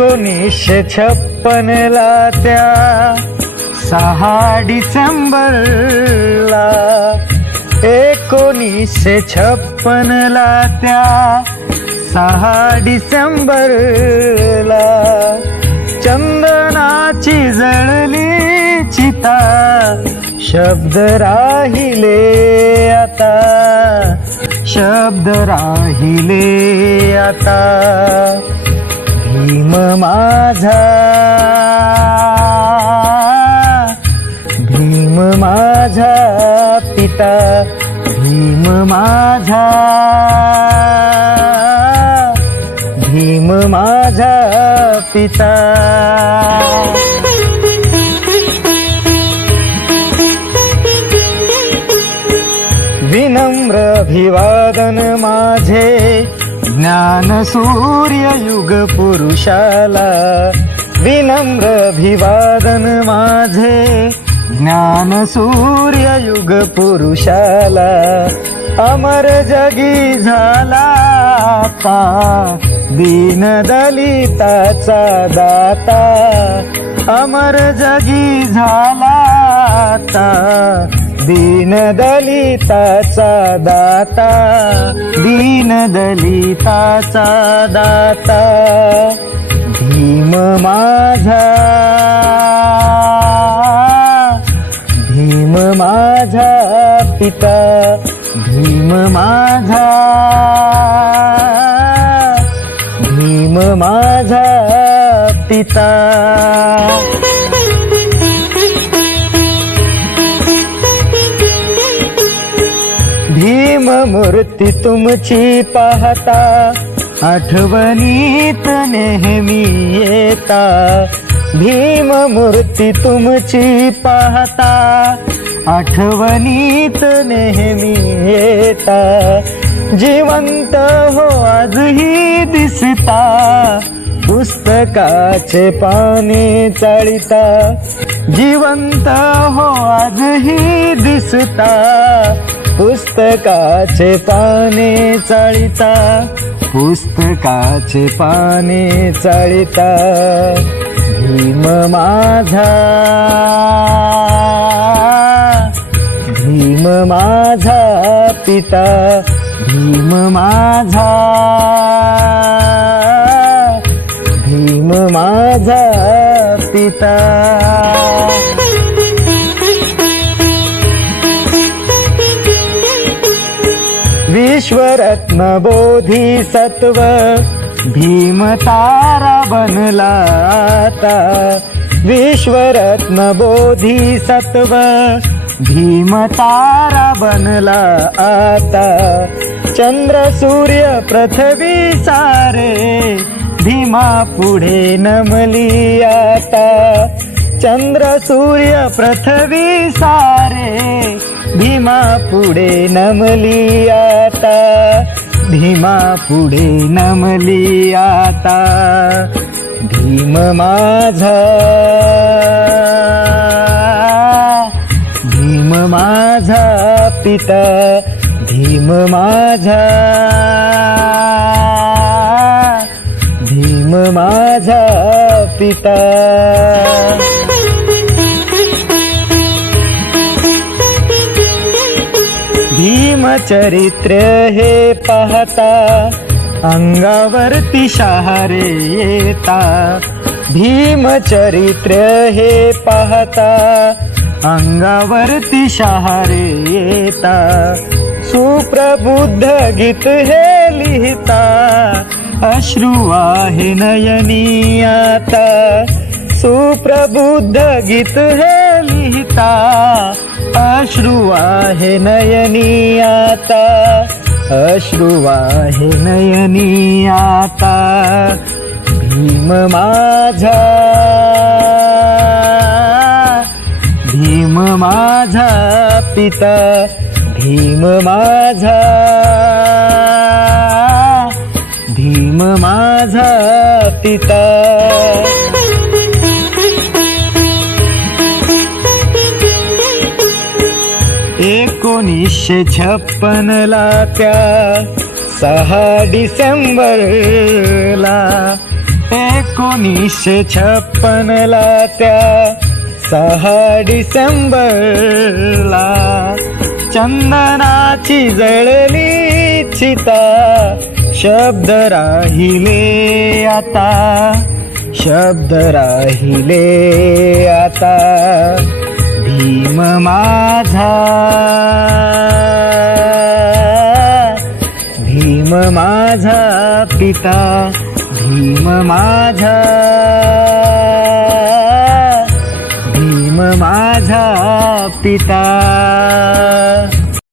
1956ला त्या 6 डिसेंबरला 1956ला त्या 6 डिसेंबरला चंदनाची जळली चिता शब्द राहिले आता शब्द राहिले आता भीम माझा भीम माझा पिता भीम माझा भीम माझा पिता विनम्र अभिवादन माझे ज्ञान सूर्य युग पुरुषाला विनम्र अभिवादन माझे ज्ञान सूर्य युग पुरुषाला अमर जगी झाला आता दीन दलिताचा दाता अमर जगी झाला आता दीन दलिताचा दाता दीन दलिताचा दाता भीम माझा भीम माझा पिता भीम माझा भीम माझा पिता भीम मूर्ती तुमची पाहता आठवणीत नेहमी येता भीम मूर्ती तुमची पाहता आठवणीत नेहमी येता जिवंत हो आजही दिसता पुस्तकाचे पाने चाळिता जिवंत हो आजही दिसता पुस्तकाचे पाने चाळिता पुस्तकाचे पाने चाळिता भीम माझा भीम माझा पिता भीम माझा भीम माझा पिता विश्वरत्न बोधिसत्व भीम तारा बनला आता विश्वरत्न बोधिसत्व भीम तारा बनला आता चंद्र सूर्य पृथ्वी सारे भीमा पुढे नमली आता चंद्र सूर्य पृथ्वी सारे भीमा पुढे नमली आता भीमा पुढे नमली आता भीम माझा भीम माझा पिता भीम माझा भीम माझा पिता भीम चरित्र हे पाहता अंगावरती शहारे येता भीम चरित्र हे पाहता अंगावरती शहारे येता सुप्रबुद्ध गीत हे लिहिता अश्रू आहे नयनी आता सुप्रबुद्ध गीत हे लिहिता अश्रू आहे नयनी आता अश्रू आहे नयनी आता भीम माझा भीम माझा पिता भीम माझा भीम माझा पिता 1956ला त्या 6 डिसेंबरला 1956 1956 त्या 6 डिसेंबरला चंदनाची जळली चिता, शब्द राहिले आता, शब्द राहिले आता. भीम माझा, भीम माझा पिता, भीम माझा, भीम माझा पिता.